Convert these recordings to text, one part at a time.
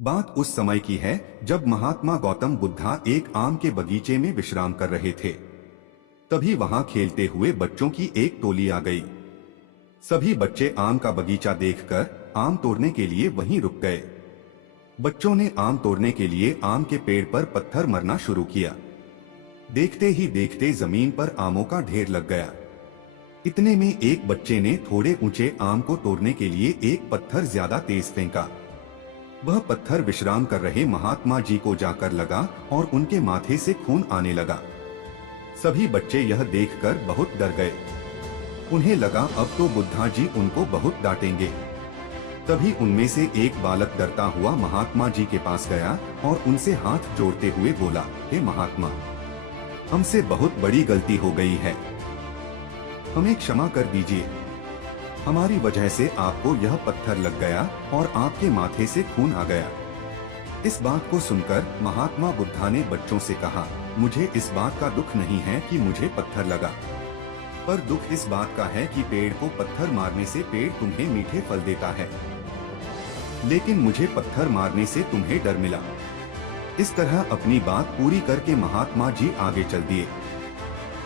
बात उस समय की है जब महात्मा गौतम बुद्धा एक आम के बगीचे में विश्राम कर रहे थे। तभी वहां खेलते हुए बच्चों की एक टोली आ गई। सभी बच्चे आम का बगीचा देखकर आम तोड़ने के लिए वहीं रुक गए। बच्चों ने आम तोड़ने के लिए आम के पेड़ पर पत्थर मरना शुरू किया। देखते ही देखते जमीन पर आमों का ढेर लग गया। इतने में एक बच्चे ने थोड़े ऊंचे आम को तोड़ने के लिए एक पत्थर ज्यादा तेज फेंका। वह पत्थर विश्राम कर रहे महात्मा जी को जाकर लगा और उनके माथे से खून आने लगा। सभी बच्चे यह देखकर बहुत डर गए। उन्हें लगा अब तो बुद्धा जी उनको बहुत डांटेंगे। तभी उनमें से एक बालक डरता हुआ महात्मा जी के पास गया और उनसे हाथ जोड़ते हुए बोला, हे महात्मा, हमसे बहुत बड़ी गलती हो गई है, हमें क्षमा कर दीजिए। हमारी वजह से आपको यह पत्थर लग गया और आपके माथे से खून आ गया। इस बात को सुनकर महात्मा बुद्धा ने बच्चों से कहा, मुझे इस बात का दुख नहीं है कि मुझे पत्थर लगा, पर दुख इस बात का है कि पेड़ को पत्थर मारने से पेड़ तुम्हें मीठे फल देता है, लेकिन मुझे पत्थर मारने से तुम्हें डर मिला। इस तरह अपनी बात पूरी करके महात्मा जी आगे चल दिए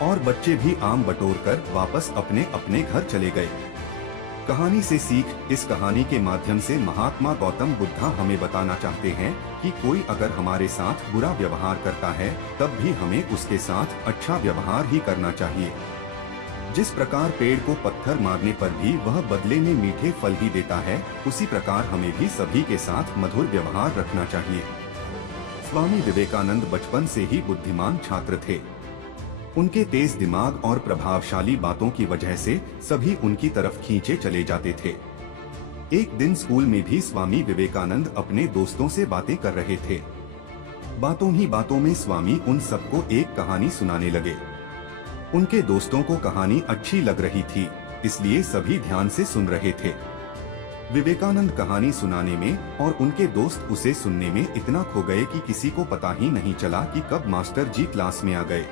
और बच्चे भी आम बटोरकर वापस अपने अपने घर चले गए। कहानी से सीख, इस कहानी के माध्यम से महात्मा गौतम बुद्धा हमें बताना चाहते हैं कि कोई अगर हमारे साथ बुरा व्यवहार करता है तब भी हमें उसके साथ अच्छा व्यवहार ही करना चाहिए। जिस प्रकार पेड़ को पत्थर मारने पर भी वह बदले में मीठे फल ही देता है, उसी प्रकार हमें भी सभी के साथ मधुर व्यवहार रखना चाहिए। स्वामी विवेकानंद बचपन से ही बुद्धिमान छात्र थे। उनके तेज दिमाग और प्रभावशाली बातों की वजह से सभी उनकी तरफ खींचे चले जाते थे। एक दिन स्कूल में भी स्वामी विवेकानंद अपने दोस्तों से बातें कर रहे थे। बातों ही बातों में स्वामी उन सबको एक कहानी सुनाने लगे। उनके दोस्तों को कहानी अच्छी लग रही थी, इसलिए सभी ध्यान से सुन रहे थे। विवेकानंद कहानी सुनाने में और उनके दोस्त उसे सुनने में इतना खो गए कि किसी को पता ही नहीं चला कि कब मास्टर जी क्लास में आ गए।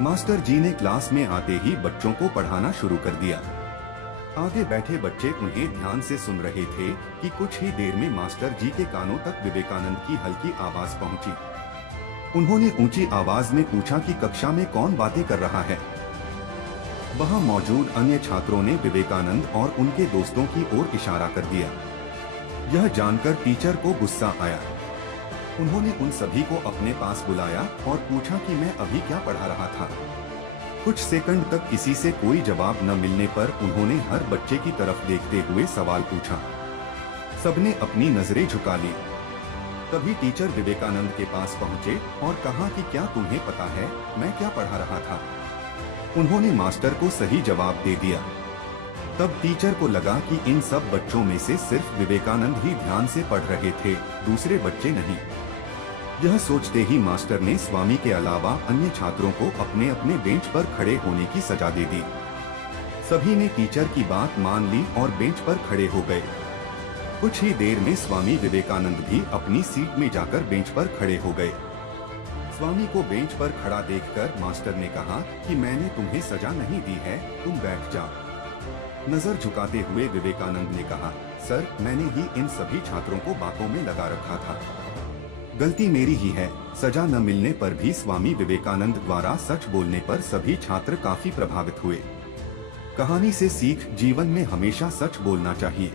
मास्टर जी ने क्लास में आते ही बच्चों को पढ़ाना शुरू कर दिया। आगे बैठे बच्चे उन्हें ध्यान से सुन रहे थे कि कुछ ही देर में मास्टर जी के कानों तक विवेकानंद की हल्की आवाज पहुंची। उन्होंने ऊंची आवाज में पूछा कि कक्षा में कौन बातें कर रहा है। वहां मौजूद अन्य छात्रों ने विवेकानंद और उनके दोस्तों की ओर इशारा कर दिया। यह जानकर टीचर को गुस्सा आया। उन्होंने उन सभी को अपने पास बुलाया और पूछा कि मैं अभी क्या पढ़ा रहा था। कुछ सेकंड तक किसी से कोई जवाब न मिलने पर उन्होंने हर बच्चे की तरफ देखते हुए सवाल पूछा। सबने अपनी नजरें झुका ली। तभी टीचर विवेकानंद के पास पहुंचे और कहा कि क्या तुम्हें पता है मैं क्या पढ़ा रहा था। उन्होंने मास्टर को सही जवाब दे दिया। तब टीचर को लगा कि इन सब बच्चों में से सिर्फ विवेकानंद ही ध्यान से पढ़ रहे थे, दूसरे बच्चे नहीं। यह सोचते ही मास्टर ने स्वामी के अलावा अन्य छात्रों को अपने अपने बेंच पर खड़े होने की सजा दे दी। सभी ने टीचर की बात मान ली और बेंच पर खड़े हो गए। कुछ ही देर में स्वामी विवेकानंद भी अपनी सीट में जाकर बेंच पर खड़े हो गए। स्वामी को बेंच पर खड़ा देखकर मास्टर ने कहा कि मैंने तुम्हें सजा नहीं दी है, तुम बैठ जाओ। नजर झुकाते हुए विवेकानंद ने कहा, सर, मैंने ही इन सभी छात्रों को बातों में लगा रखा था। गलती मेरी ही है। सजा न मिलने पर भी स्वामी विवेकानंद द्वारा सच बोलने पर सभी छात्र काफी प्रभावित हुए। कहानी से सीख, जीवन में हमेशा सच बोलना चाहिए।